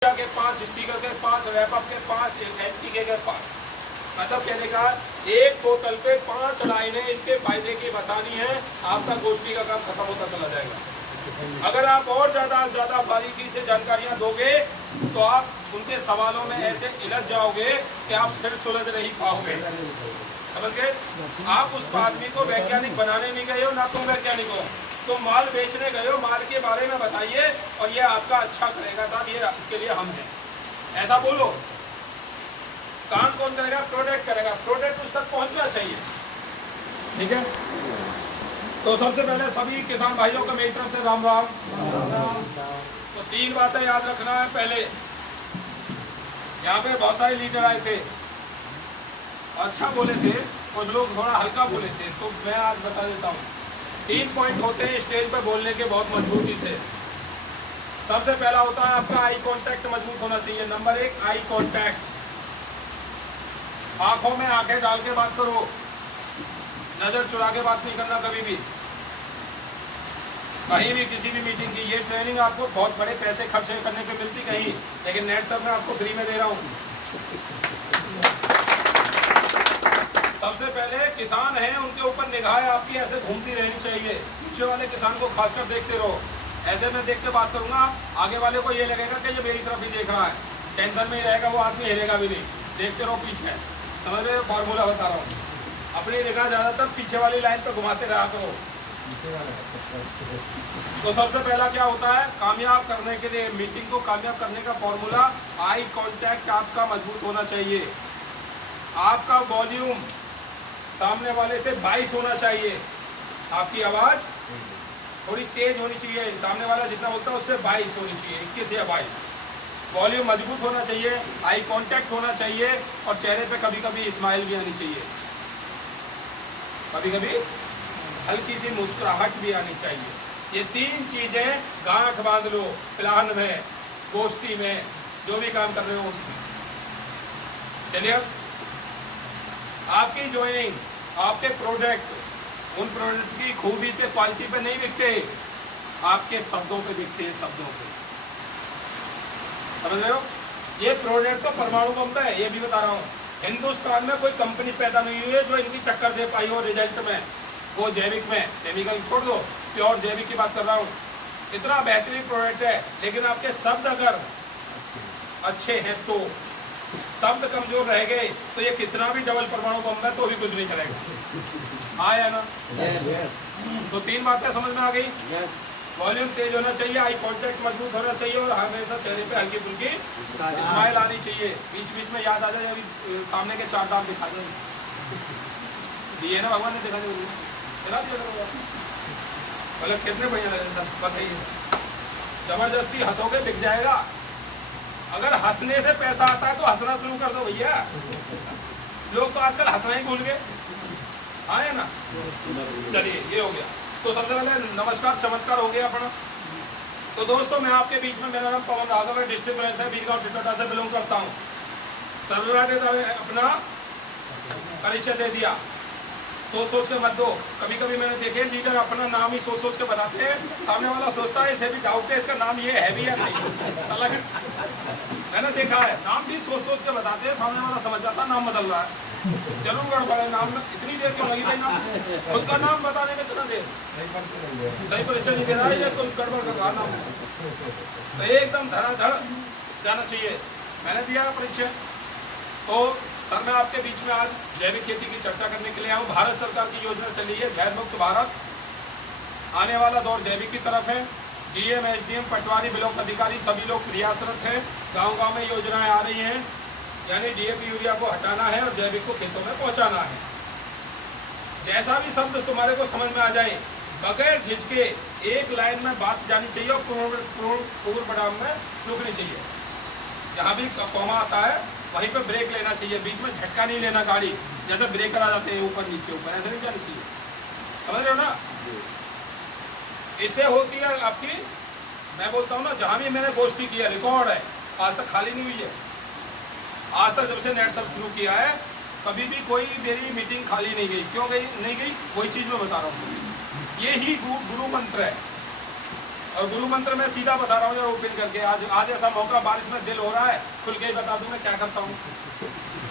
के 5 स्टिकर के 5 रैपअप के 5 एंटीके के 5 मतलब कहने का एक बोतल पे 5 लाइनें इसके फायदे की बतानी है। आपका गोष्ठी का काम खत्म होता चला जाएगा। अगर आप और ज्यादा बारीकी से जानकारियां दोगे तो आप उनके सवालों में ऐसे इलझ जाओगे कि आप फिर सुलझ नहीं पाओगे। समझ गए? आप उस आदमी को वैज्ञानिक बनाने नहीं गए हो, ना तुम वैज्ञानिक हो, तो माल बेचने गए हो। माल के बारे में बताइए और ये आपका अच्छा करेगा साहब, ये इसके लिए हम हैं, ऐसा बोलो। काम कौन करेगा? प्रोडक्ट करेगा। प्रोडक्ट उस तक पहुंचना चाहिए। ठीक है, तो सबसे पहले सभी किसान भाइयों को मेरी तरफ से राम राम। तो 3 बातें याद रखना है। पहले यहाँ पे बहुत सारे लीडर आए थे, अच्छा बोले थे, कुछ लोग थोड़ा हल्का बोले थे, तो मैं आज बता देता हूँ। 3 पॉइंट होते हैं स्टेज पे बोलने के बहुत मजबूती से। सबसे पहला होता है आपका आई कांटेक्ट मजबूत होना चाहिए। Number 1 eye contact. आंखों में आंखें डाल के बात करो, नजर चुरा के बात नहीं करना कभी भी, कहीं भी किसी भी मीटिंग की। ये ट्रेनिंग आपको बहुत बड़े पैसे खर्च करने पे मिलती कहीं, लेकिन नेट सर मैं आपको फ्री में दे रहा हूँ। सबसे पहले किसान हैं, उनके ऊपर निगाह आपकी ऐसे घूमती रहनी चाहिए। पीछे वाले किसान को खासकर देखते रहो। ऐसे में देख के बात करूंगा, आगे वाले को ये लगेगा कि ये मेरी तरफ ही देख रहा है, टेंशन में ही रहेगा, वो आदमी हिलेगा भी नहीं। देखते रहो पीछे। समझ रहे हो? फॉर्मूला बता रहा हूँ। अपनी निगाह ज्यादातर पीछे वाली लाइन पर घुमाते रहा करो। तो सबसे पहला क्या होता है कामयाब करने के लिए, मीटिंग को कामयाब करने का फॉर्मूला आई कांटेक्ट आपका मजबूत होना चाहिए। आपका वॉल्यूम सामने वाले से 22 होना चाहिए। आपकी आवाज थोड़ी तेज होनी चाहिए। सामने वाला जितना बोलता है उससे 22 होनी चाहिए, 21 या 22। वॉल्यूम मजबूत होना चाहिए, आई कांटेक्ट होना चाहिए और चेहरे पे कभी कभी स्माइल भी आनी चाहिए, कभी कभी हल्की सी मुस्कुराहट भी आनी चाहिए। ये 3 चीजें गांठ बांध लो प्लान में, गोष्ठी में, जो भी काम कर रहे हो उसमें। चलिए, आपकी ज्वाइनिंग, आपके प्रोडक्ट, उन प्रोडक्ट की खूबी पे, क्वालिटी पे नहीं बिकते, आपके शब्दों पे बिकते हैं, शब्दों पे। समझ रहे हो? ये प्रोडक्ट तो परमाणु बम है, ये भी बता रहा हूँ। हिंदुस्तान में कोई कंपनी पैदा नहीं हुई है जो इनकी टक्कर दे पाई हो रिजल्ट में। वो जैविक में, केमिकल छोड़ दो, प्योर जैविक की बात कर रहा हूँ। इतना बेहतरीन प्रोडक्ट है, लेकिन आपके शब्द अगर अच्छे हैं तो, शब्द कमजोर रह गए तो ये कितना भी डबल परमाणु बम है तो भी कुछ नहीं करेगा। हाँ या ना? तो 3 बातें समझ में आ गई। वॉल्यूम तेज होना चाहिए, आई कांटेक्ट मजबूत होना चाहिए और हमेशा चेहरे पे हल्की फुल्की स्माइल आनी चाहिए। बीच बीच में याद आ जाए, अभी सामने के 4 दांत दिखा दें, दिए ना भगवान ने, दिखा दिया। मतलब कितने बढ़िया लगे सर, बताइए। जबरदस्ती हंसोगे बिक जाएगा। अगर हंसने से पैसा आता है तो हंसना शुरू कर दो भैया। लोग तो आजकल हंसना ही भूल गए। हाँ है ना? चलिए, ये हो गया। तो सबसे पहले नमस्कार चमत्कार हो गया अपना। तो दोस्तों, मैं आपके बीच में, मेरा नाम पवन राघव है, डिस्ट्रिक्ट रेंज है, बीरगांव टिटवाटा से बिलोंग करता हूँ। सर्वराटे अपना परिचय दे दिया, सोच के मत दो। कभी कभी मैंने देखे लीडर अपना नाम ही सोच के बताते हैं, सामने वाला सोचता है इसे भी डाउट है इसका नाम ये है भी या नहीं, अलग है। मैंने देखा है, नाम भी सोच के बताते हैं, सामने वाला समझ जाता नाम बदल रहा है। जरूर गड़बड़ है, नाम में इतनी देर क्यों लगी भाई? नाम खुद का नाम बताने में कितना देर? सही परिचय नहीं दे रहा है, ये तुम गड़बड़ कर रहा नाम। तो एकदम धड़ाधड़ जाना चाहिए। मैंने दिया परिचय। तो सर, मैं आपके बीच में आज जैविक खेती की चर्चा करने के लिए आऊँ। भारत सरकार की योजना चली है जैव मुक्त भारत। आने वाला दौर जैविक की तरफ है। डीएम, एसडीएम, पटवारी, ब्लॉक अधिकारी सभी लोग प्रयासरत हैं। गांव-गांव में योजनाएं आ रही हैं, यानी डीएपी यूरिया को हटाना है और जैविक को खेतों में पहुंचाना है। जैसा भी शब्द तुम्हारे को समझ में आ जाए, बगैर झिझके एक लाइन में बात जानी चाहिए और पूर्ण पड़ाव में रुकनी चाहिए। जहाँ भी कौमा आता है वहीं पे ब्रेक लेना चाहिए, बीच में झटका नहीं लेना गाड़ी, जैसे ब्रेकर आ जाते हैं ऊपर नीचे, ऐसे नहीं जानी चाहिए। समझ रहे हो ना? इससे होती है आपकी, मैं बोलता हूँ ना, जहाँ भी मैंने गोष्ठी किया, रिकॉर्ड है, आज तक खाली नहीं हुई है। आज तक जब से नेट सब शुरू किया है, कभी भी कोई मेरी मीटिंग खाली नहीं गई। क्यों नहीं गई? वही चीज़ मैं बता रहा हूँ। ये ही गुरु मंत्र है। और गुरु मंत्र में सीधा बता रहा हूँ यार, ओपन करके। आज ऐसा मौका, बारिश में दिल हो रहा है, खुल के ही बता दूं मैं क्या करता हूँ।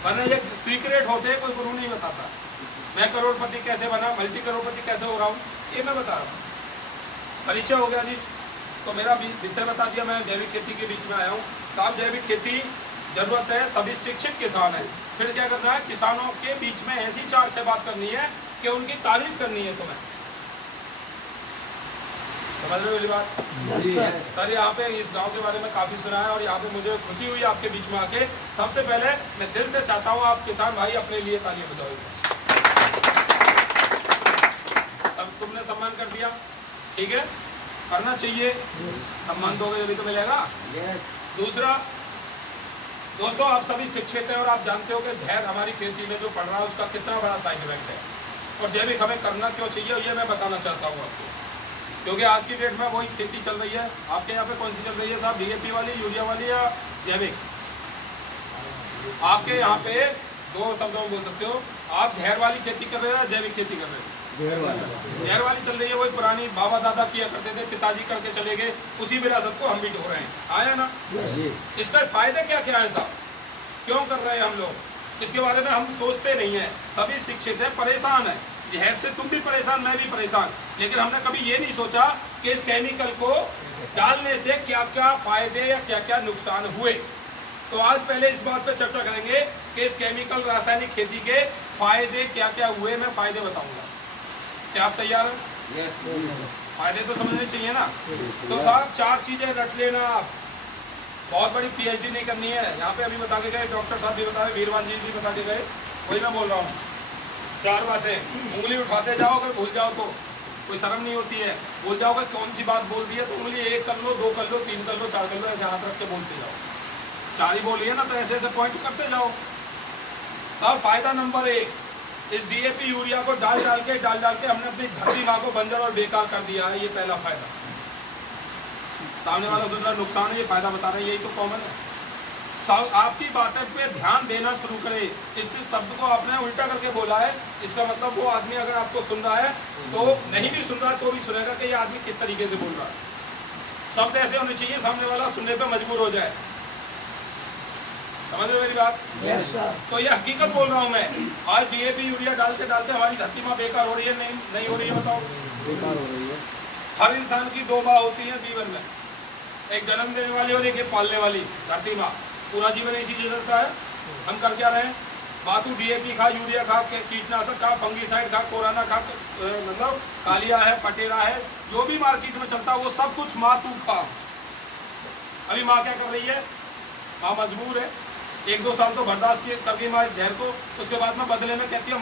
वरना ये सीक्रेट होते कोई गुरु नहीं बताता। मैं करोड़पति कैसे बना, मल्टी करोड़पति कैसे हो रहा हूँ, ये मैं बता रहा हूँ। परिचय हो गया जी, तो मेरा विषय बता दिया। मैं जैविक खेती के बीच में आया हूँ। साहब जैविक खेती जरूरत है, सभी शिक्षित किसान है। फिर क्या करना है, किसानों के बीच में ऐसी 4-6 बात करनी है कि उनकी तारीफ करनी है तुम्हें। समझ रहे हो मेरी बात? सर यहाँ पे इस गांव के बारे में काफी सुना है और यहाँ पे मुझे खुशी हुई आपके बीच में आके। सबसे पहले मैं दिल से चाहता हूँ आप किसान भाई अपने लिए ताली बजाओ। अब तुमने सम्मान कर दिया, ठीक है, करना चाहिए। सम्मान दोगे अभी तो मिलेगा। दूसरा दोस्तों, आप सभी शिक्षित हैं और आप जानते हो कि जहर हमारी खेती में जो पड़ रहा है उसका कितना बड़ा साइड इफेक्ट है, और जैविक हमें करना क्यों चाहिए ये मैं बताना चाहता हूँ आपको। क्योंकि आज की डेट में वही खेती चल रही है। आपके यहाँ पे कौन सी चल रही है साहब, डीएपी वाली, यूरिया वाली या जैविक? आपके यहाँ पे 2 शब्दों में बोल सकते हो, आप जहर वाली खेती कर रहे हो या जैविक खेती कर रहे हो? जहर वाली चल रही है। वही पुरानी बाबा दादा किया करते थे, पिताजी करके चले गए, उसी विरासत को हम भी ढो रहे हैं। आया ना? इसका फायदे क्या क्या है साहब, क्यों कर रहे हैं हम लोग, इसके बारे में हम सोचते नहीं है। सभी शिक्षित है, परेशान है जहर से। तुम भी परेशान, मैं भी परेशान, लेकिन हमने कभी ये नहीं सोचा कि इस केमिकल को डालने से क्या क्या फायदे या क्या क्या नुकसान हुए। तो आज पहले इस बात पर चर्चा करेंगे कि इस केमिकल रासायनिक खेती के फायदे क्या क्या हुए। मैं फायदे बताऊंगा। क्या आप तैयार हैं? फायदे तो समझने चाहिए ना। तो साहब 4 चीजें रट लेना आप। बहुत बड़ी पीएचडी नहीं करनी है। यहाँ पे अभी बता के गए, डॉक्टर साहब भी बता रहे, वीरवान जी भी बता के गए, वही मैं बोल रहा हूँ। 4 बातें, उंगली उठाते जाओ, अगर भूल जाओ तो कोई शर्म नहीं होती है। भूल जाओगे कौन सी बात बोल दी है तो उंगली 1 कर लो, 2 कर लो, 3 कर लो, 4 कर लो, ऐसे हाथ रख के बोलते जाओ। 4 ही बोलिए ना, तो ऐसे ऐसे पॉइंट करते जाओ। तब फायदा नंबर 1, इस डीएपी यूरिया को डाल डाल के हमने अपनी धरती माँ को बंजर और बेकार कर दिया है। ये पहला फायदा। सामने वाला दूसरा नुकसान है, ये फायदा बता रहे हैं, यही तो कॉमन है। आपकी बातें पे ध्यान देना शुरू करे। इस शब्द को आपने उल्टा करके बोला है, इसका मतलब वो आदमी अगर आपको सुन रहा है तो नहीं भी सुन रहा है तो भी सुनेगा कि ये आदमी किस तरीके से बोल रहा है। शब्द ऐसे होने चाहिए सामने वाला सुनने पे मजबूर हो जाए। समझ रहे हो मेरी बात? तो ये हकीकत बोल रहा हूँ मैं। आज डीएपी यूरिया डालते डालते हमारी धरती माँ बेकार हो रही है, नहीं हो रही है? बताओ। बेकार हो रही है। हर इंसान की 2 माँ होती है जीवन में, एक जन्म देने वाली और एक पालने वाली, धरती माँ। पूरा जीवन इसी चीज का है। हम कर क्या रहे हैं? बातू डीएपी खा, यूरिया खा, कीटनाशक खा, फंगीसाइड खा, कोरोना खा, मतलब कालिया है, पटेरा है, जो भी मार्केट में चलता है वो सब कुछ माँ तू खा। अभी माँ क्या कर रही है? माँ मजबूर है। 1-2 साल तो बर्दाश्त कर गई माँ इस जहर को। उसके बाद में बदले में कहती है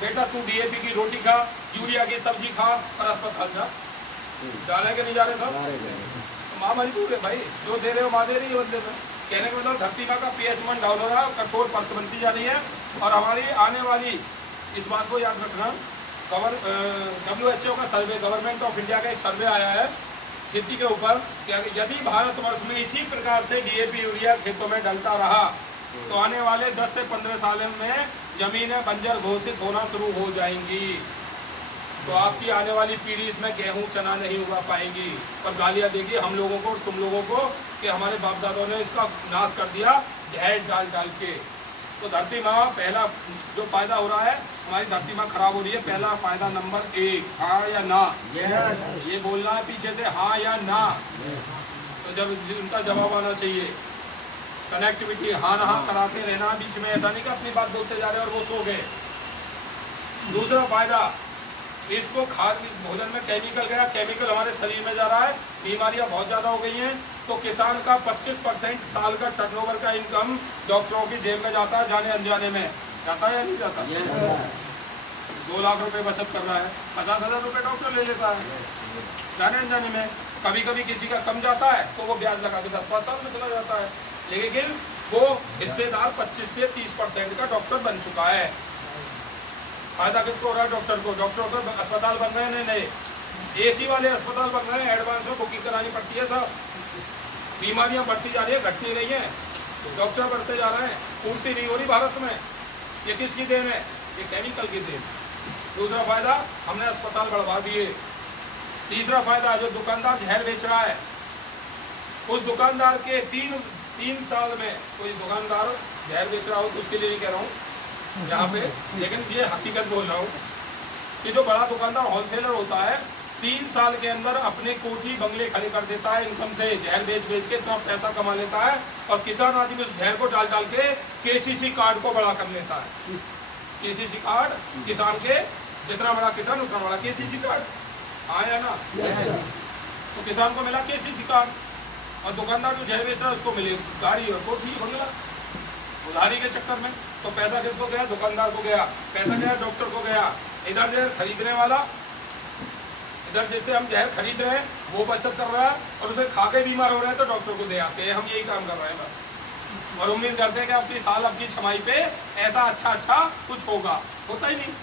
बेटा तू डीएपी की रोटी खा, यूरिया की सब्जी खा और अस्पताल जा। जा रहे कि नहीं जा रहे सब? माँ मजबूर है भाई, जो दे रहे हो माँ दे रही है बदले में। कहने का मतलब धरती माँ का pH-1 डाउन हो रहा है, कठोर परत बनती जा रही है। और हमारी आने वाली, इस बात को याद रखना, WHO का सर्वे, गवर्नमेंट ऑफ इंडिया का एक सर्वे आया है खेती के ऊपर कि यदि भारतवर्ष में इसी प्रकार से डीएपी यूरिया खेतों में डलता रहा तो आने वाले 10 से 15 साल में जमीनें बंजर घोषित होना शुरू हो जाएंगी। तो आपकी आने वाली पीढ़ी इसमें गेहूं चना नहीं उगा पाएंगी और गालियां देगी हम लोगों को और तुम लोगों को कि हमारे बाप दादों ने इसका नाश कर दिया जहर डाल डाल के। तो धरती माँ, पहला जो फायदा हो रहा है, हमारी धरती माँ खराब हो रही है। पहला फायदा नंबर 1, हाँ या ना? ये बोलना है पीछे से, हाँ या ना। तो जब उनका जवाब आना चाहिए। कनेक्टिविटी हाँ ना हाँ कराते रहना बीच में, ऐसा नहीं कि अपनी बात बोलते जा रहे और वो सो गए। दूसरा फायदा, इसको खाद, इस भोजन में केमिकल गया, केमिकल हमारे शरीर में जा रहा है, बीमारियां बहुत ज़्यादा हो गई हैं। तो किसान का 25% साल का टर्नओवर का इनकम डॉक्टरों की जेब में जाता है, जाने अनजाने में। जाता है या नहीं जाता? 2 लाख रुपए बचत कर रहा है, 50,000 रुपये डॉक्टर ले लेता है जाने अनजाने में। कभी कभी किसी का कम जाता है तो वो ब्याज लगा के 10-5 साल में चला जाता है, लेकिन वो हिस्सेदार 25 से 30% का डॉक्टर बन चुका है। फायदा किसको हो रहा है? डॉक्टर को। डॉक्टरों का अस्पताल बन रहे हैं नए, एसी वाले अस्पताल बन रहे हैं, एडवांस में बुकिंग करानी पड़ती है साहब। बीमारियां बढ़ती जा रही है, घट नहीं रही हैं, डॉक्टर बढ़ते जा रहे हैं, पूर्ति नहीं हो रही भारत में। ये किसकी देन है? ये केमिकल की देन। दूसरा फायदा, हमने अस्पताल बढ़वा दिए, तीसरा फायदा, जो दुकानदार जहर बेच रहा है उस दुकानदार के तीन साल में कोई दुकानदार जहर बेच रहा हो तो उसके लिए नहीं कह रहा हूँ यहाँ पे, लेकिन ये हकीकत बोल रहा हूँ कि जो बड़ा दुकानदार होलसेलर होता है 3 साल के अंदर अपने कोठी बंगले खड़े कर देता है इनकम से, जहर बेच के इतना पैसा कमा लेता है। और किसान आदमी उस जहर को डाल के केसीसी कार्ड को बड़ा कर लेता है। केसीसी कार्ड, किसान के जितना बड़ा किसान उतना बड़ा केसीसी कार्ड आया ना। तो किसान को मिला केसीसी कार्ड और दुकानदार जो जहर बेच रहा है उसको मिले गाड़ी और कोठी बंगला उधारी के चक्कर में। तो पैसा किसको गया? दुकानदार को गया। पैसा गया डॉक्टर को गया। इधर जहर खरीदने वाला, इधर जैसे हम जहर खरीद रहे हैं वो बचत कर रहा है और उसे खा के बीमार हो रहे हैं तो डॉक्टर को दे आते हैं। हम यही काम कर रहे हैं बस, और उम्मीद करते हैं कि आपकी साल आपकी छमाई पे ऐसा अच्छा कुछ होगा, होता ही नहीं।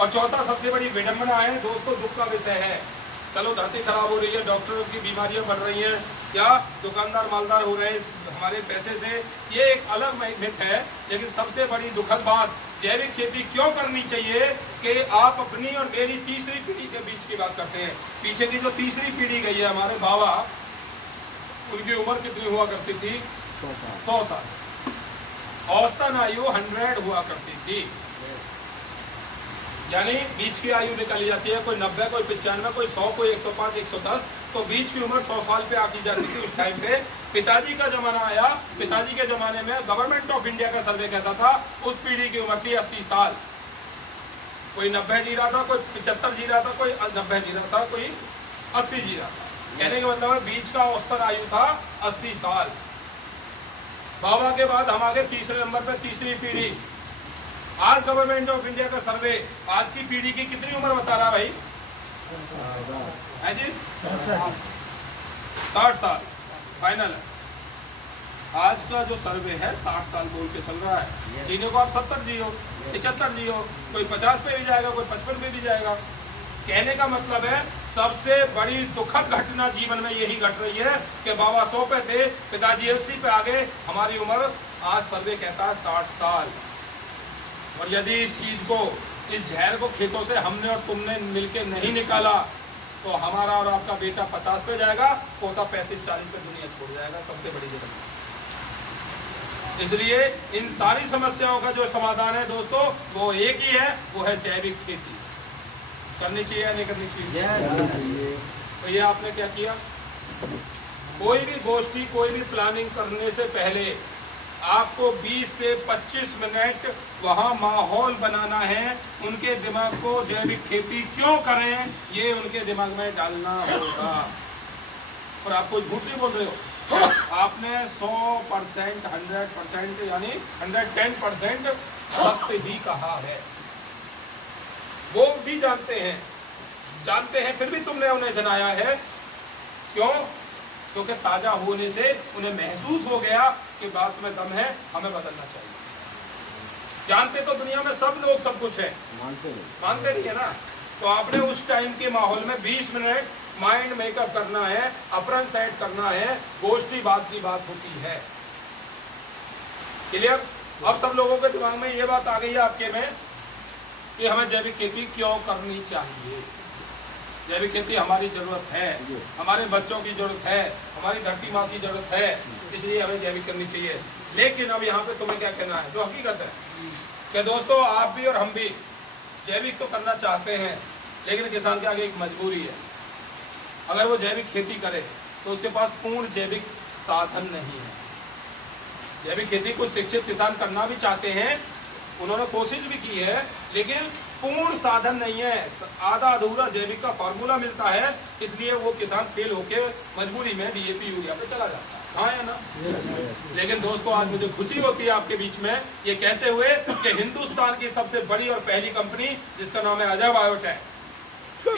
और चौथा सबसे बड़ी विडंबना है दोस्तों, दुख का विषय है। चलो धरती खराब हो रही है, डॉक्टरों की बीमारियां बढ़ रही हैं, या दुकानदार मालदार हो रहे हैं हमारे पैसे से, ये एक अलग मिथ है। लेकिन सबसे बड़ी दुखद बात, जैविक खेती क्यों करनी चाहिए कि आप अपनी और मेरी तीसरी पीढ़ी के बीच की बात करते हैं। पीछे की जो तीसरी पीढ़ी गई है, हमारे बाबा, उनकी उम्र कितनी हुआ करती थी? 100 साल। औसतन आयु 100 हुआ करती थी, यानी बीच की आयु निकाली जाती है। कोई 90, कोई 95, कोई 100, कोई 105, 110, तो बीच की उम्र 100 साल पे आकी जाती थी उस टाइम पे। पिताजी का जमाना आया, पिताजी के जमाने में गवर्नमेंट ऑफ इंडिया का सर्वे कहता था उस पीढ़ी की उम्र थी 80 साल। कोई 90 जी रहा था, कोई 75 जी रहा था, कोई 90 जी रहा था, कोई 80 जी रहा था। कहने का मतलब है बीच का औसतन आयु था 80 साल। बाबा के बाद हम आगे तीसरे नंबर पे, तीसरी पीढ़ी। आज गवर्नमेंट ऑफ इंडिया का सर्वे आज की पीढ़ी की कितनी उम्र बता रहा भाई? है जी 60 साल फाइनल है। आज का जो सर्वे है 60 साल बोल के चल रहा है। जीने को आप 70 जियो, 75 जियो, कोई 50 पे भी जाएगा, कोई 55 पे भी जाएगा। कहने का मतलब है सबसे बड़ी दुखद घटना जीवन में यही घट रही है कि बाबा 100 पे थे, पिताजी 80 पे आ गए, हमारी उम्र आज सर्वे कहता है 60 साल। और यदि इस चीज को, इस जहर को खेतों से हमने और तुमने मिलके नहीं निकाला तो हमारा और आपका बेटा 50 पे जाएगा, पोता 35-40 पे दुनिया छोड़ जाएगा। सबसे बड़ी जगह, इसलिए इन सारी समस्याओं का जो समाधान है दोस्तों वो एक ही है, वो है जैविक खेती। करनी चाहिए या नहीं करनी चाहिए? तो ये आपने क्या किया? कोई भी गोष्ठी, कोई भी प्लानिंग करने से पहले आपको 20 से 25 मिनट वहाँ माहौल बनाना है। उनके दिमाग को जैविक खेती क्यों करें ये उनके दिमाग में डालना होगा। और आपको झूठ नहीं बोल रहे हो, आपने 100%, 100% यानी 110% सत्य भी कहा है। वो भी जानते हैं फिर भी तुमने उन्हें जनाया है। क्यों? क्योंकि ताजा होने से उन्हें महसूस हो गया कि बात में दम है, हमें बदलना चाहिए। जानते तो दुनिया में सब लोग सब कुछ है, मानते नहीं है ना। तो आपने उस टाइम के माहौल में 20 मिनट माइंड मेकअप करना है, अपरन सेट करना है। गोष्ठी बात की बात होती है। क्लियर? अब सब लोगों के दिमाग में ये बात आ गई है आपके में कि हमें जैविक खेती क्यों करनी चाहिए। जैविक खेती हमारी जरूरत है, हमारे बच्चों की जरूरत है, हमारी धरती माँ की जरूरत है, इसलिए हमें जैविक करनी चाहिए। लेकिन अब यहाँ पे तुम्हें क्या कहना है, जो हकीकत है कि दोस्तों आप भी और हम भी जैविक तो करना चाहते हैं, लेकिन किसान के आगे एक मजबूरी है। अगर वो जैविक खेती करे तो उसके पास पूर्ण जैविक साधन नहीं है। जैविक खेती कुछ शिक्षित किसान करना भी चाहते हैं, उन्होंने कोशिश भी की है, लेकिन पूर्ण साधन नहीं है। आधा अधूरा जैविक का फॉर्मूला मिलता है, इसलिए वो किसान फेल होके मजबूरी में डीएपी यूरिया पे चला जाता है। हाँ या ना? लेकिन दोस्तों आज मुझे खुशी होती है आपके बीच में ये कहते हुए कि हिंदुस्तान की सबसे बड़ी और पहली कंपनी जिसका नाम है अजय बायोटेक,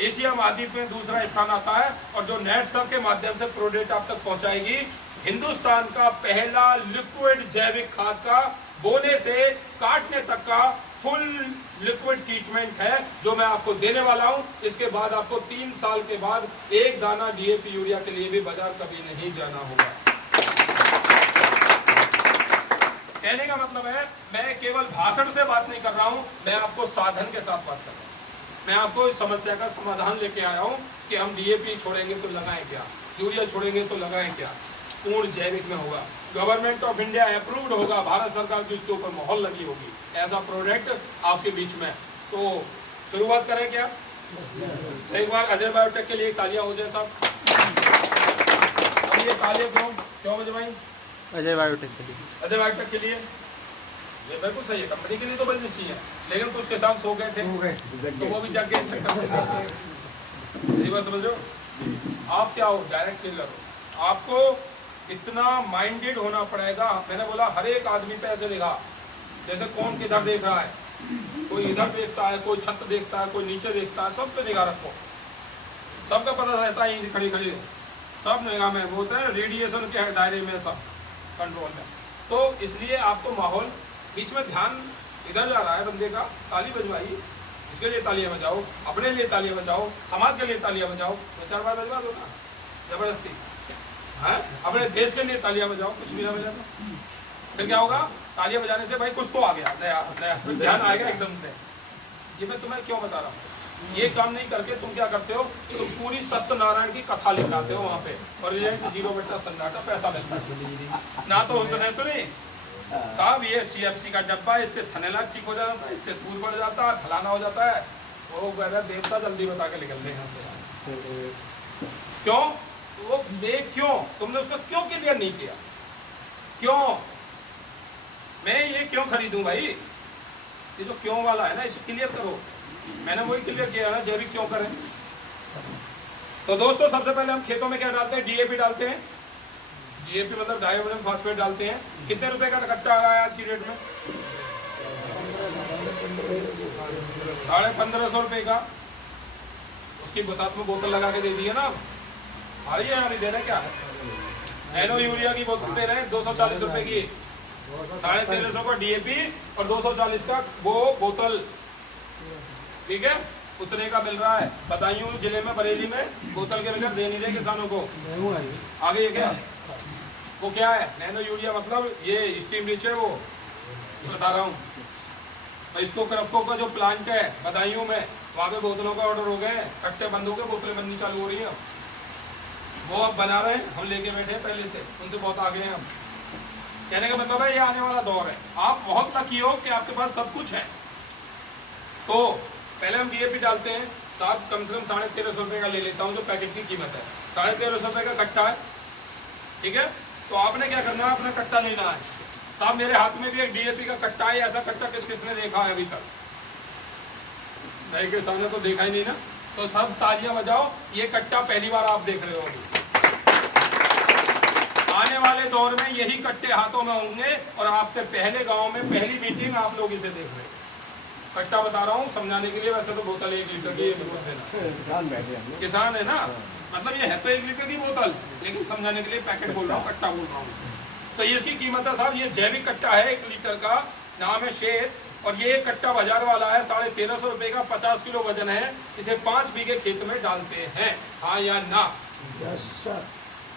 एशिया महाद्वीप में दूसरा स्थान आता है और जो नेटसर के माध्यम से प्रोडक्ट आप तक पहुंचाएगी। हिंदुस्तान का पहला लिक्विड जैविक खाद का बोने से काटने तक का फुल लिक्विड ट्रीटमेंट है जो मैं आपको देने वाला हूं। इसके बाद आपको 3 साल के बाद एक दाना डीएपी यूरिया के लिए भी बाजार कभी नहीं जाना होगा। कहने का मतलब है मैं केवल भाषण से बात नहीं कर रहा हूं, मैं आपको साधन के साथ बात कर रहा हूं। मैं आपको इस समस्या का समाधान लेके आया हूँ कि हम डीएपी छोड़ेंगे तो लगाएं क्या, यूरिया छोड़ेंगे तो लगाएं क्या, पूर्ण जैविक में होगा, गवर्नमेंट ऑफ इंडिया अप्रूव्ड होगा, भारत सरकार की उसके ऊपर मोहर लगी होगी, ऐसा प्रोडक्ट आपके बीच में। तो शुरुआत करें क्या? एक बार अजय बायोटेक के लिए तालियां हो जाए साहब। अब ये तालियां क्यों बजवाई? अजय बायोटेक के लिए, अजय बायोटेक के लिए ये बिल्कुल सही है, कंपनी के लिए तो बजनी चाहिए, लेकिन कुछ किसान सो गए थे तो वो भी जाके बात समझ रहे हो? आप क्या हो? डायरेक्ट सेलर हो, आपको इतना माइंडेड होना पड़ेगा। मैंने बोला हर एक आदमी पे ऐसे देखा, जैसे कौन किधर देख रहा है, कोई इधर देखता है, कोई छत देखता है, कोई नीचे देखता है, सब पे निगाह रखो, सबका पता रहता है यहीं खड़ी खड़ी सब निगाह में, बोलते हैं रेडिएशन के दायरे में, सब कंट्रोल में। तो इसलिए आपको माहौल बीच में ध्यान इधर जा रहा है बंदे का, ताली बजवाई, इसके लिए तालियां बजाओ, अपने लिए तालियां बजाओ, समाज के लिए तालियां बजाओ, 2-4 बार बजवा दो ना जबरदस्ती, है अपने देश के लिए तालियां बजाओ, कुछ भी ना बजा दो, फिर क्या होगा? तालियां बजाने से भाई कुछ तो आ गया नया नया, फिर ध्यान आएगा एकदम से। ये मैं तुम्हें क्यों बता रहा हूँ, ये काम नहीं करके तुम क्या करते हो, तुम पूरी सत्यनारायण की कथा लिख आते हो वहाँ पे, और रिजल्ट 0 बेटा सन्नाटा, पैसा मिलता है ना। तो उसने सुनी साहब ये CFC का डब्बा, इससे थनेला ठीक हो जाता है, इससे दूर बढ़ जाता है, फलाना हो जाता है, वो कहता देवता जल्दी बता के निकल रहे यहाँ से। क्यों? वो देख क्यों तुमने उसको क्यों क्लियर नहीं किया? क्यों मैं ये क्यों खरीदूं भाई? ये जो क्यों वाला है ना, इसे क्लियर करो। मैंने वही क्लियर किया ना, जैविक क्यों करें। तो दोस्तों सबसे पहले हम खेतों में क्या डालते हैं? डीएपी डालते हैं। डीएपी मतलब डाइअमोनियम फॉस्फेट डालते हैं। कितने रुपए का कट्टा आ है आज की डेट में? 1550 रुपए का। उसकी साथ में बोतल लगा के दे दी है ना, आ रही है यार, दे रहे क्या? नैनो यूरिया की बोतल दे रहे हैं 240 रुपए की, 1350 का डीएपी और 240 का वो बोतल, ठीक है, उतने का मिल रहा है। बदायूं जिले में, बरेली में बोतल के बगैर दे नहीं रहे किसानों को। आगे ये क्या वो क्या है? नैनो यूरिया मतलब ये स्टीम रिच है, वो बता रहा हूँ। इसको क्रफ्को का जो प्लांट है बदायूं में, वहाँ पे बोतलों का ऑर्डर हो गए, कट्टे बंद हो गए, बोतलें बननी चालू हो रही हैं, वो अब बना रहे हैं, हम लेके बैठे हैं पहले से, उनसे बहुत आगे हैं हम। कहने का मतलब है ये आने वाला दौर है। आप बहुत लकी हो कि आपके पास सब कुछ है। तो पहले हम डीएपी डालते हैं साहब, कम से कम 1350 रुपये का ले लेता हूँ जो पैकेट की कीमत है, 1350 रुपये का कट्टा है, ठीक है। तो आपने क्या करना है, अपना कट्टा लेना है। साहब मेरे हाथ में भी एक डीएपी का कट्टा है, ऐसा कट्टा किसने देखा है अभी तक? मेरे के सामने तो देखा ही नहीं ना। तो सब तालियां बजाओ, ये कट्टा पहली बार आप देख रहे हो अभी। आने वाले दौर में यही कट्टे हाथों में होंगे और आपके पहले गांव में पहली मीटिंग आप लोग इसे देख रहे हैं। कट्टा बता रहा हूँ समझाने के लिए, वैसे तो बोतल 1 लीटर की है, किसान है ना, मतलब ये है तो 1 लीटर की बोतल, लेकिन समझाने के लिए पैकेट बोल रहा हूँ, कट्टा बोल रहा हूँ। तो इसकी कीमत है साहब, ये जैविक कट्टा है 1 लीटर का, नाम है शेर, और ये कट्टा बाजार वाला है 1350 रुपये का, 50 किलो वजन है। इसे 5 बीघे खेत में डालते हैं, हाँ या ना?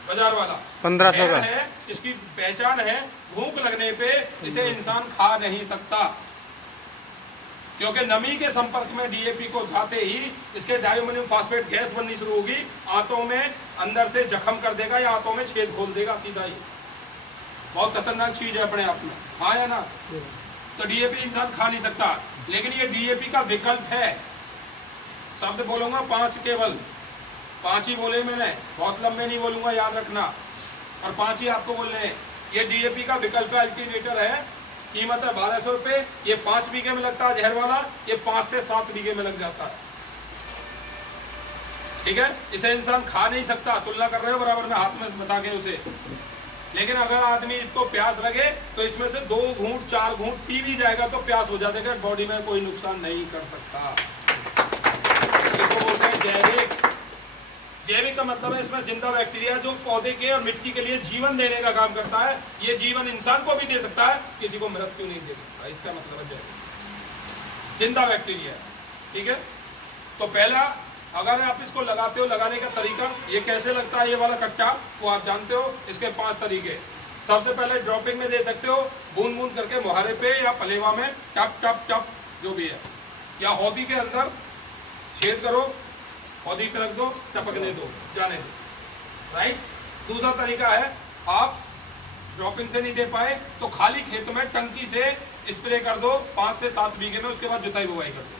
बाजार वाला 1500 का है। इसकी पहचान है, भूख लगने पे इसे इंसान खा नहीं सकता, क्योंकि नमी के संपर्क में डीएपी को जाते ही इसके डाइअमोनियम फॉस्फेट गैस बननी शुरू होगी, आंतों में अंदर से जख्म कर देगा या आंतों में छेद खोल देगा सीधा ही। बहुत खतरनाक चीज है अपने आप में, हाँ या ना? तो डीएपी इंसान खा नहीं सकता, लेकिन ये डीएपी का विकल्प है। शब्द बोलूंगा 5, केवल 5 ही बोले मैंने, बहुत लंबे नहीं बोलूंगा, याद रखना, और 5 ही आपको बोलने हैं। ये डीएपी का विकल्प अल्टरनेटर है, कीमत है 1200 रुपये। ये 5 बीघे में लगता है जहर वाला, ये 5 से 7 बीघे में लग जाता है, ठीक है। इसे इंसान खा नहीं सकता, तुलना कर रहे हो बराबर में हाथ में बता के उसे, लेकिन अगर आदमी को प्यास लगे तो इसमें से 2 घूंट 4 घूंट पी भी जाएगा तो प्यास हो जाएगा, बॉडी में कोई नुकसान नहीं कर सकता। इसको बोलते हैं जैविक। जैविक का मतलब है इसमें जिंदा बैक्टीरिया जो पौधे के और मिट्टी के लिए जीवन देने का काम करता है। ये जीवन इंसान को भी दे सकता है, किसी को मृत्यु नहीं दे सकता, इसका मतलब है जैविक, जिंदा बैक्टीरिया, ठीक है। तो पहला, अगर आप इसको लगाते हो, लगाने का तरीका ये कैसे लगता है, ये वाला कट्टा वो आप जानते हो। इसके 5 तरीके। सबसे पहले ड्रॉपिंग में दे सकते हो, बूंद बूंद करके मुहारे पे या पलेवा में, टप टप टप जो भी है, या हौदी के अंदर छेद करो, पौधी पे रख दो, टपकने दो, जाने दो। राइट। दूसरा तरीका है, आप ड्रॉपिंग से नहीं दे पाए तो खाली खेत में टंकी से स्प्रे कर दो 5 से 7 बीघे में, उसके बाद जुताई बुवाई कर दो,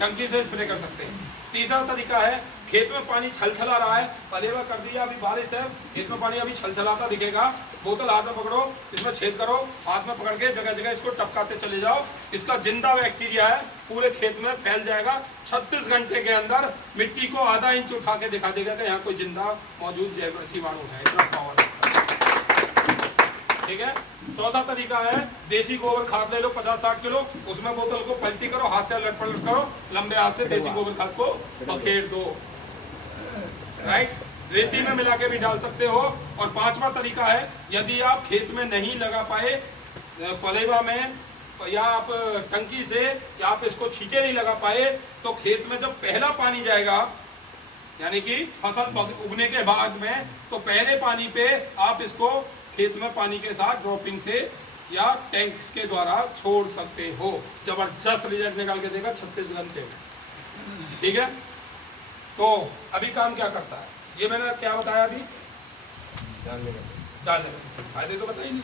टंकी से स्प्रे कर सकते हैं। तीसरा तरीका है, खेत में पानी छलछला रहा है, पलेवा कर दिया, अभी बारिश है, खेत में पानी अभी छलछलाता दिखेगा, बोतल हाथ में पकड़ो, इसमें छेद करो, हाथ में पकड़ के जगह जगह इसको टपकाते चले जाओ। इसका जिंदा बैक्टीरिया है, पूरे खेत में फैल जाएगा। 36 घंटे के अंदर मिट्टी को आधा इंच उठा के दिखा देगा कि यहाँ कोई जिंदा मौजूद जीवाणु है। इतना पावर है, ठीक है। चौथा तरीका है, देसी गोबर खाद ले लो 50-60 किलो, उसमें बोतल को पलटी करो, हाथ से अलट पलट करो, लंबे हाथ से देसी गोबर खाद को बखेर दो। राइट। रेती में मिला के भी डाल सकते हो। और पांचवा तरीका है, यदि आप खेत में नहीं लगा पाए पलेवा में या आप टंकी से, या आप इसको छींटे नहीं लगा पाए, तो खेत में जब पहला पानी जाएगा, यानी कि फसल उगने के बाद में, तो पहले पानी पे आप इसको खेत में पानी के साथ ड्रॉपिंग से या टैंक्स के द्वारा छोड़ सकते हो। जबरदस्त रिजल्ट निकाल के देगा 36 घंटे में, ठीक है। तो अभी काम क्या करता है, ये मैंने क्या बताया अभी, चार फायदे तो बताइए नहीं,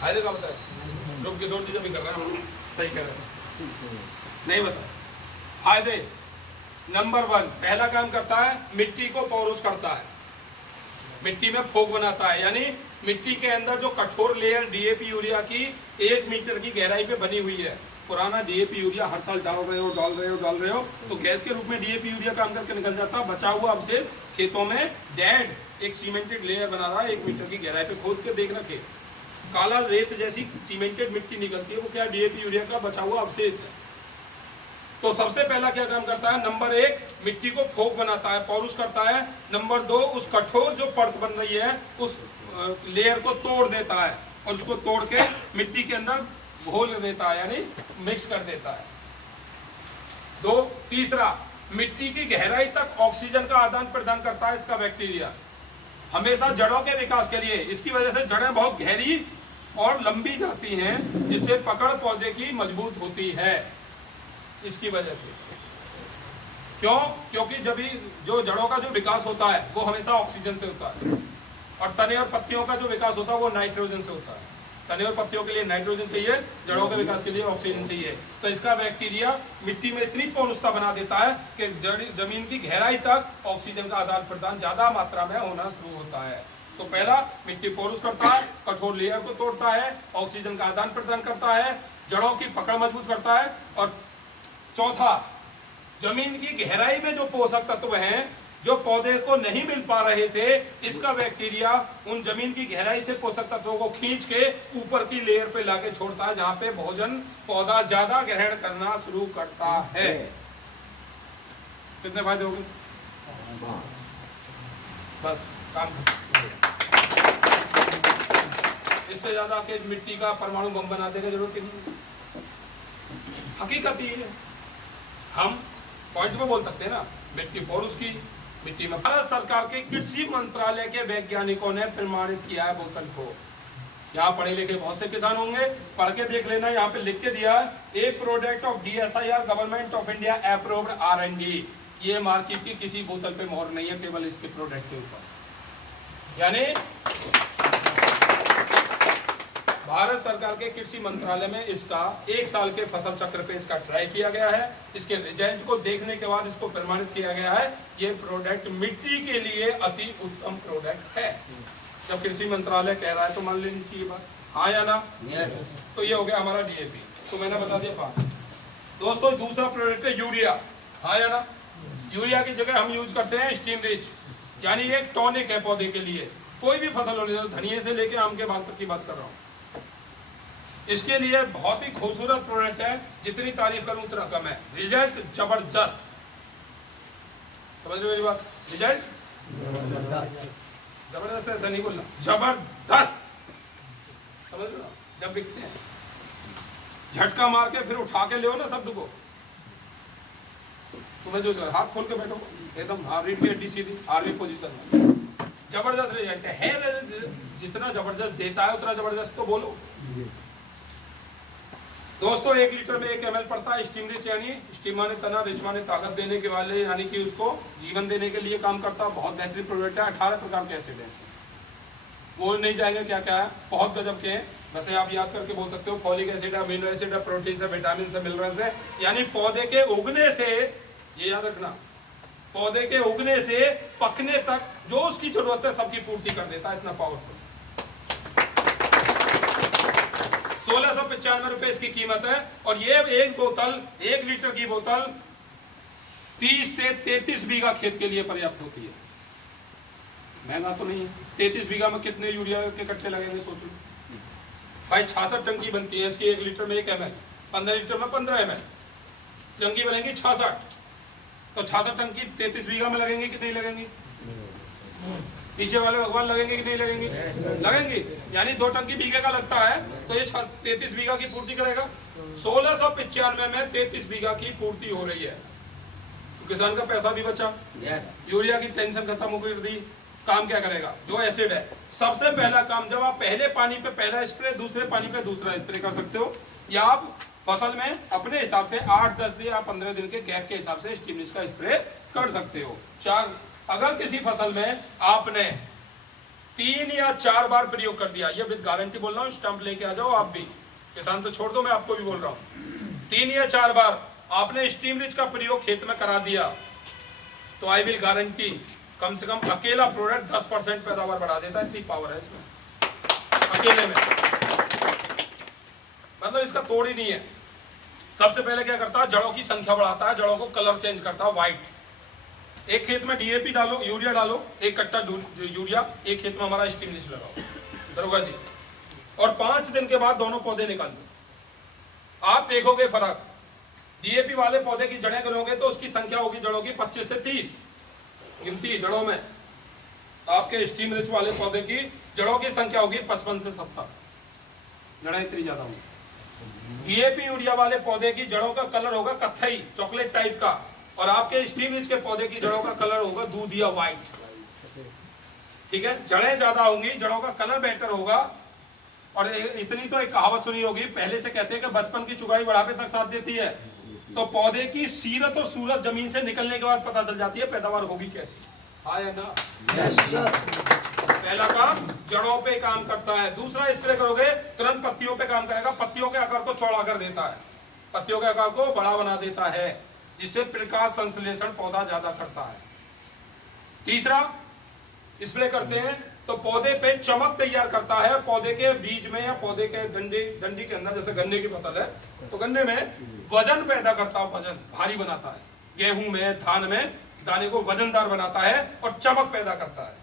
फायदे का बताया, लोग किशोर जी जब भी कर रहे हैं, हम सही कह रहे हैं, नहीं बताया फायदे। नंबर 1, पहला काम करता है, मिट्टी को पोरस करता है, मिट्टी में फोक बनाता है, यानी मिट्टी के अंदर जो कठोर लेयर डीएपी यूरिया की 1 मीटर की गहराई पे बनी हुई है। पुराना डीएपी यूरिया हर साल डाल रहे हो तो गैस के रूप में डीएपी यूरिया काम करके निकल जाता है। बचा हुआ अवशेष खेतों में डेड एक सीमेंटेड लेयर बना रहा है 1 मीटर की गहराई पे। खोद के देखना, खेत काला रेत जैसी सीमेंटेड मिट्टी निकलती है, वो क्या डीएपी यूरिया का बचा हुआ अवशेष है। तो सबसे पहला क्या काम करता है, नंबर 1 मिट्टी को फोक बनाता है, पोरस करता है। नंबर 2 उस कठोर जो परत बन रही है उस लेयर को तोड़ देता है और उसको तोड़ के मिट्टी के अंदर घोल देता है, यानी मिक्स कर देता है। 2 तीसरा, मिट्टी की गहराई तक ऑक्सीजन का आदान प्रदान करता है इसका बैक्टीरिया, हमेशा जड़ों के विकास के लिए। इसकी वजह से जड़ें बहुत गहरी और लंबी जाती हैं, जिससे पकड़ पौधे की मजबूत होती है। इसकी वजह से क्यों, क्योंकि जब भी जो जड़ों का जो विकास होता है वो हमेशा ऑक्सीजन से होता है, और तने और पत्तियों का जो विकास होता है वो नाइट्रोजन से होता है। तने और पत्तियों के लिए नाइट्रोजन चाहिए, जड़ों के विकास के लिए ऑक्सीजन चाहिए। तो इसका बैक्टीरिया मिट्टी में इतनी पोरसता बना देता है कि जमीन की गहराई तक ऑक्सीजन का आदान प्रदान ज्यादा मात्रा में होना शुरू होता है। तो पहला, मिट्टी पोरस करता है, कठोर लेयर को तोड़ता है, ऑक्सीजन का आदान प्रदान करता है, जड़ों की पकड़ मजबूत करता है। और चौथा, जमीन की गहराई में जो पोषक तत्व हैं जो पौधे को नहीं मिल पा रहे थे, इसका बैक्टीरिया उन जमीन की गहराई से पोषक तत्वों को खींच के ऊपर की लेयर पे लाके छोड़ता है, जहां पे भोजन पौधा ज्यादा ग्रहण करना शुरू करता है। कितने फायदे हो गए? बस काम। इससे ज्यादा के मिट्टी का परमाणु बम बना देगा जरूरत नहीं। हकीकत ये है, हम पॉइंट में बोल सकते हैं ना, मिट्टी पोरस की, मिट्टी में। भारत सरकार के कृषि मंत्रालय के वैज्ञानिकों ने प्रमाणित किया है बोतल को। यहाँ पढ़े लिखे बहुत से किसान होंगे, पढ़ के देख लेना, यहाँ पे लिख के दिया है, a product of DSIR government of India approved R&D। ये मार्केट की किसी बोतल पे मोहर नहीं है, केवल इसके प्रोडक्ट के ऊपर। यानी भारत सरकार के कृषि मंत्रालय में इसका 1 साल के फसल चक्र पे इसका ट्राई किया गया है। इसके रिजल्ट को देखने के बाद इसको प्रमाणित किया गया है, ये प्रोडक्ट मिट्टी के लिए अति उत्तम प्रोडक्ट है। जब कृषि मंत्रालय कह रहा है तो मान लेनी चाहिए बात, हाँ या ना? तो ये हो गया हमारा DAP, तो मैंने बता दिया 5। दोस्तों दूसरा प्रोडक्ट है यूरिया, हाँ या ना? यूरिया की जगह हम यूज करते हैं स्टीम रिच, यानी एक टॉनिक है पौधे के लिए। कोई भी फसल होने दो, धनिये से लेके आम के बाग तक की बात कर रहा हूँ। इसके लिए बहुत ही खूबसूरत प्रोडक्ट है, जितनी तारीफ करूं उतना कम है। रिजल्ट जबरदस्त, समझ रहे हो मेरी बात? रिजल्ट जबरदस्त, ऐसा नहीं बोलना, जबरदस्त, समझ रहे हो? जब बिकते हैं झटका मार के फिर उठा के ले ना शब्द को, तुम्हें जो हाथ खोल के बैठो एकदम, रीढ़ की हड्डी सीधी, आर्मी पोजीशन में। जबरदस्त रिजल्ट है, जितना जबरदस्त देता है उतना जबरदस्त तो बोलो। दोस्तों 1 लीटर में 1 ml पड़ता है स्टीम रिच, यानी स्टीम माने तना, रिच माने ताकत देने के वाले, यानी कि उसको जीवन देने के लिए काम करता है। बहुत बेहतरीन प्रोडक्ट है। 18 प्रकार के एसिड है इसमें, वो नहीं जाएंगे क्या क्या है, बहुत गजब के हैं। वैसे आप याद करके बोल सकते हो, फॉलिक एसिड है, अमीनो एसिड है, प्रोटीन है, विटामिन है, मिनरल्स है, यानी पौधे के उगने से, ये याद रखना, पौधे के उगने से पकने तक जो उसकी जरूरत है सबकी पूर्ति कर देता है। इतना पावरफुल। 1695 रुपए इसकी कीमत है। और ये एक बोतल, 1 लीटर की बोतल 30 से 33 बीघा खेत के लिए पर्याप्त होती है। महंगा तो नहीं है। 33 बीघा में कितने यूरिया के कट्टे लगेंगे सोचो भाई। 66 टंकी बनती है इसकी, 1 लीटर में 1 ml, 15 लीटर में 15 ml टंकी बनेगी 66। तो 66 टंकी 33 बीघा में लगेंगे कि नहीं लगेंगी? पीछे वाले भगवान लगेंगे कि नहीं लगेंगे? लगेंगे। यानी 2 टंकी बीघे का लगता है, तो ये 33 बीघा की पूर्ति करेगा। 1695 में 33 बीघा की पूर्ति हो रही है, तो किसान का पैसा भी बचा, यूरिया की टेंशन खत्म हो गई। काम क्या करेगा? जो एसिड है, सबसे पहला काम, जब आप पहले पानी पे पहला स्प्रे, दूसरे पानी पे दूसरा स्प्रे कर सकते हो, या आप फसल में अपने हिसाब से 8-10 दिन या 15 दिन के गैप के हिसाब से स्टीम रिच का स्प्रे कर सकते हो। अगर किसी फसल में आपने 3 या 4 बार प्रयोग कर दिया, ये विद गारंटी बोल रहा हूँ, स्टंप लेके आ जाओ आप भी, किसान तो छोड़ दो, मैं आपको भी बोल रहा हूँ, 3 या 4 बार आपने स्टीम रिच का प्रयोग खेत में करा दिया, तो आई विल गारंटी कम से कम अकेला प्रोडक्ट 10% पैदावार बढ़ा देता है। इतनी पावर है इसमें अकेले में, मतलब इसका तोड़ ही नहीं है। सबसे पहले क्या करता है? जड़ों की संख्या बढ़ाता है, जड़ों को कलर चेंज करता है व्हाइट। एक खेत में डीएपी डालो, यूरिया डालो, 1 कट्टा यूरिया, एक खेत में हमारा स्टीम रिच लगाओ दरोगा जी, और 5 दिन के बाद दोनों पौधे निकाल दो, आप देखोगे फर्क। डीएपी वाले पौधे की जड़ें करोगे तो उसकी संख्या होगी जड़ों की 25 से 30 गिनती जड़ों में। आपके स्टीम रिच वाले पौधे की जड़ों की संख्या होगी 55 से 70, जड़ें इतनी ज्यादा होगी। डीएपी यूरिया वाले पौधे की जड़ों का कलर होगा कत्थई, चॉकलेट टाइप का, और आपके स्टीम रिच के पौधे की जड़ों का कलर होगा दूधिया व्हाइट। ठीक है, जड़ें ज्यादा होंगी, जड़ों का कलर बेटर होगा। और इतनी तो एक कहावत सुनी होगी, पहले से कहते हैं कि बचपन की चुगाई बुढ़ापे तक साथ देती है। तो पौधे की सीरत और सूरत जमीन से निकलने के बाद पता चल जाती है पैदावार होगी कैसी। हाँ या ना? पहला काम जड़ों पे काम करता है, दूसरा स्प्रे करोगे तुरंत पत्तियों पे काम करेगा, पत्तियों के आकार को चौड़ा कर देता है, पत्तियों के आकार को बड़ा बना देता है, जिससे प्रकाश संश्लेषण पौधा ज्यादा करता है। तीसरा स्प्रे करते हैं तो पौधे पे चमक तैयार करता है, पौधे के बीज में या पौधे के डंडी के अंदर, जैसे गन्ने की फसल है तो गन्ने में वजन पैदा करता है, वजन भारी बनाता है, गेहूं में, धान में दाने को वजनदार बनाता है और चमक पैदा करता है।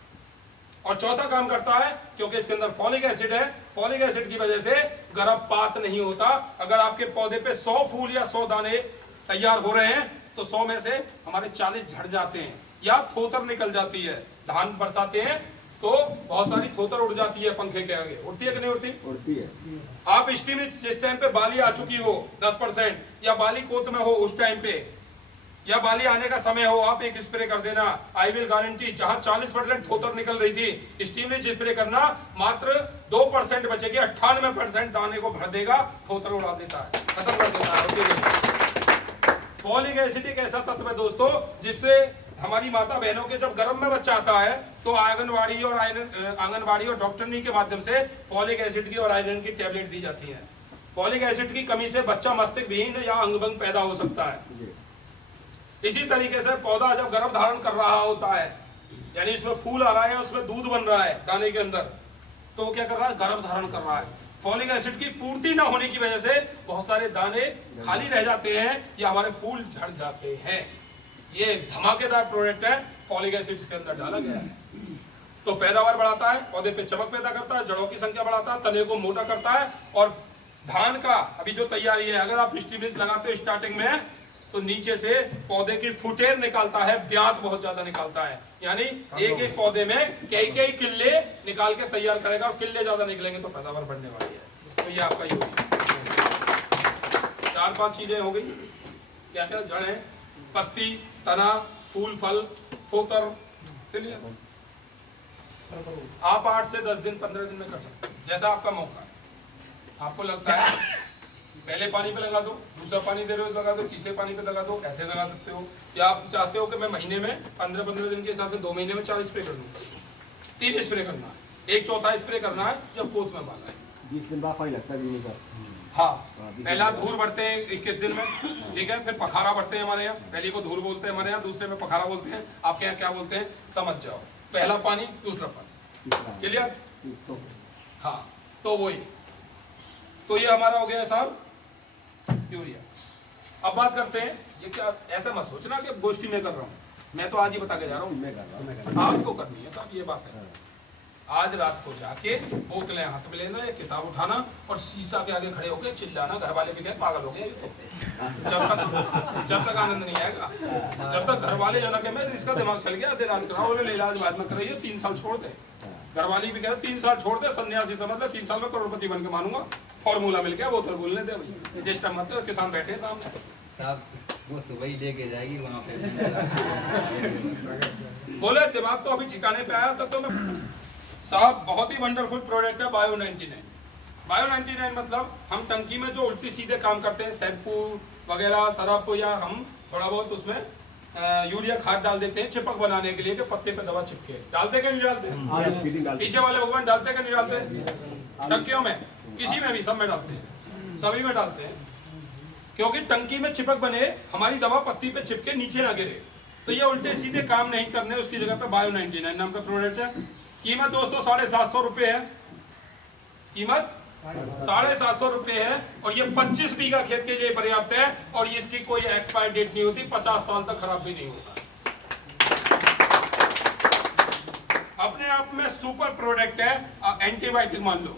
और चौथा काम करता है, क्योंकि इसके अंदर फॉलिक एसिड है, फॉलिक एसिड की वजह से गर्भपात नहीं होता। अगर आपके पौधे पे 100 फूल या 100 दाने तैयार हो रहे हैं तो 100 में से हमारे 40 झड़ जाते हैं या थोतर निकल जाती है। धान बरसाते हैं तो बहुत सारी थोतर उड़ जाती है पंखे के आगे, उड़ती है कि नहीं उड़ती? उड़ती है। आप स्टीम रिच जिस टाइम पे बाली आ चुकी हो 10% या बाली कोत में हो उस टाइम पे, या बाली आने का समय हो, आप एक स्प्रे कर देना, आई विल गारंटी जहां 40% थोतर निकल रही थी, स्टीम रिच स्प्रे करना, मात्र 2% बचेगी, 98% दाने को भर देगा, थोतर उड़ा देता है, खत्म कर देता है। फॉलिक एसिड एक ऐसा तत्व है दोस्तों जिससे हमारी माता बहनों के जब गर्भ में बच्चा आता है तो आंगनबाड़ी और डॉक्टरनी के माध्यम से फॉलिक एसिड की और आयरन की टैबलेट दी जाती है। फॉलिक एसिड की कमी से बच्चा मस्तिष्क विहीन या अंगभंग पैदा हो सकता है। इसी तरीके से पौधा जब गर्भ धारण कर रहा होता है, यानी इसमें फूल आ रहा है, उसमें दूध बन रहा है दाने के अंदर, तो वो क्या कर रहा है? गर्भ धारण कर रहा है। फॉलिक एसिड की पूर्ति ना होने की वजह से बहुत सारे दाने खाली रह जाते हैं या हमारे फूल झड़ जाते हैं। ये धमाकेदार प्रोडक्ट है, फॉलिक एसिड इसके अंदर डाला गया है। तो पैदावार बढ़ाता है, पौधे पे चमक पैदा करता है, जड़ों की संख्या बढ़ाता है, तने को मोटा करता है, और धान का अभी जो तैयारी है, अगर आप स्टीम रिच लगाते हो स्टार्टिंग में तो नीचे से पौधे की फुटेर निकालता है, ब्यात बहुत ज्यादा निकालता है, यानी एक एक पौधे में कई किल्ले निकाल के तैयार करेगा, और किल्ले ज्यादा निकलेंगे तो पैदावार बढ़ने वाली है। तो ये आपका ये होगी 4-5 चीजें हो गई। क्या क्या? जड़ें, पत्ती, तना, फूल, फल, थोतर। चलिए आप 8 से 10 दिन 15 दिन में कर सकते हैं, जैसा आपका मौका है। आपको लगता है पहले पानी पे लगा दो, दूसरा पानी दे रहे हो तो लगा दो, तीसरे पानी पे लगा दो, ऐसे लगा सकते हो। या आप चाहते हो कि मैं महीने में 15-15 दिन के हिसाब से 2 महीने में 4 स्प्रे कर दूँ, 3 स्प्रे करना है, 1/4 स्प्रे करना है जब पोत में बांधा है। 20 दिन बाद पानी लगता है सर। हाँ, पहला धूर बढ़ते हैं 21 दिन में, ठीक है, फिर पखारा बढ़ते हैं हमारे यहाँ। पहले को धूर बोलते हैं हमारे यहाँ, दूसरे में पखारा बोलते हैं, आपके यहाँ क्या बोलते हैं समझ जाओ। पहला पानी, दूसरा पानी, क्लियर? हाँ, तो वही, तो ये हमारा हो गया साहब यूरिया। अब बात करते हैं, ये क्या, ऐसा मत सोचना कि गोष्ठी में कर रहा हूँ, मैं तो आज ही बता के जा रहा हूँ, आपको करनी है साहब ये बात है। आज रात को जाके बोतलें हाथ में लेना, एक किताब उठाना और शीशा के आगे खड़े होकर चिल्लाना, घर वाले भी कहे पागल हो गए ये तो। जब तक आनंद नहीं आएगा, जब तक घर वाले जाना कहे मैं इसका दिमाग चल गया, आधे रात कराओ, ले इलाज बाद में कराइए, 3 साल छोड़ दे। घर वाली भी कहते 3 साल छोड़ दे, सन्यासी समझ ले, 3 साल में करोड़पति बन के मानूंगा, फॉर्मूला मिल गया, बोतल बोलने दे, जिस टाइम मत किसान बैठे सामने साहब, वो सुबह ही लेके जाएगी वहाँ पे। बोले दिमाग तो अभी ठिकाने पे आया, तब तो मैं साहब बहुत ही वंडरफुल प्रोडक्ट है बायो 99। बायो 99 मतलब हम टंकी में जो उल्टी सीधे काम करते हैं, शैम्पू वगैरह सरफ, या हम थोड़ा बहुत उसमें यूरिया खाद डाल देते हैं चिपक बनाने के लिए कि पत्ते पे दवा चिपके, डालते क्या नहीं डालते? पीछे वाले भगवान डालते क्या नहीं डालते? टंकियों में, किसी में भी, सब में डालते हैं, सभी में डालते हैं, क्योंकि टंकी में चिपक बने, हमारी दवा पत्ती पे चिपके नीचे ना गिरे। तो ये उल्टे सीधे काम नहीं करने, उसकी जगह पे बायो 99 नाम का प्रोडक्ट है। कीमत दोस्तों 750 रुपये है, कीमत 750 रुपये है, और ये 25 बीघा खेत के लिए पर्याप्त है, और इसकी कोई एक्सपायर डेट नहीं होती, 50 साल तक खराब भी नहीं होगा। अपने आप में सुपर प्रोडक्ट है, एंटीबायोटिक मान लो,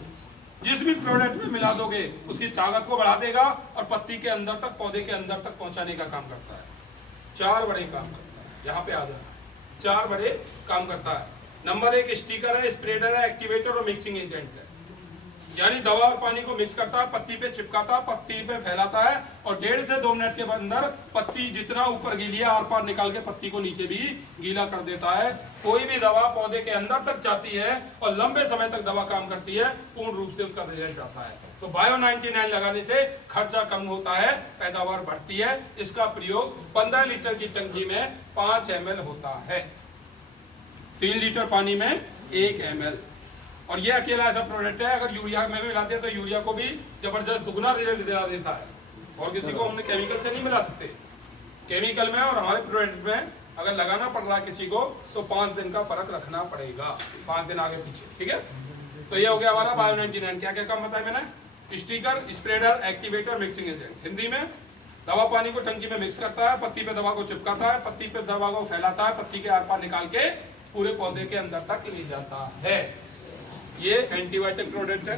जिस भी प्रोडक्ट में मिला दोगे उसकी ताकत को बढ़ा देगा और पत्ती के अंदर तक, पौधे के अंदर तक पहुंचाने का काम करता है। 4 बड़े काम करता है, यहाँ पे आ जाना, 4 बड़े काम करता है। नंबर 1 स्टिकर है, स्प्रेडर है, एक्टिवेटर और मिक्सिंग एजेंट है। यानी दवा और पानी को मिक्स करता है, पत्ती पे चिपकाता है, पत्ती पे फैलाता है, और 1.5 से 2 मिनट के अंदर पत्ती जितना ऊपर गीली है आर पार निकाल के पत्ती को नीचे भी गीला कर देता है। कोई भी दवा पौधे के अंदर तक जाती है और लंबे समय तक दवा काम करती है, पूर्ण रूप से उसका रिजल्ट आता है। तो बायो 99 लगाने से खर्चा कम होता है, पैदावार बढ़ती है। इसका प्रयोग 15 लीटर की टंकी में 5 ml होता है, 3 लीटर पानी में 1 ml। और ये अकेला ऐसा प्रोडक्ट है, अगर यूरिया में भी मिलाते हैं तो यूरिया को भी जबरदस्त दुगना रिजल्ट दिला देता है, और किसी को हमने केमिकल से नहीं मिला सकते। केमिकल में और हमारे प्रोडक्ट में अगर लगाना पड़ रहा है किसी को, तो 5 दिन का फर्क रखना पड़ेगा, 5 दिन आगे पीछे, ठीक है। तो ये हो गया हमारा बायो 99। क्या क्या काम बताया मैंने? Sticker, spreader, activator, mixing agent. Hindi में दवा पानी को टंकी में मिक्स करता है, पत्ती पे दवा को चिपकाता है, पत्ती पे दवा को फैलाता है, पत्ती के आर पार निकाल के पूरे पौधे के अंदर तक ले जाता है। ये एंटीबायोटिक प्रोडक्ट है।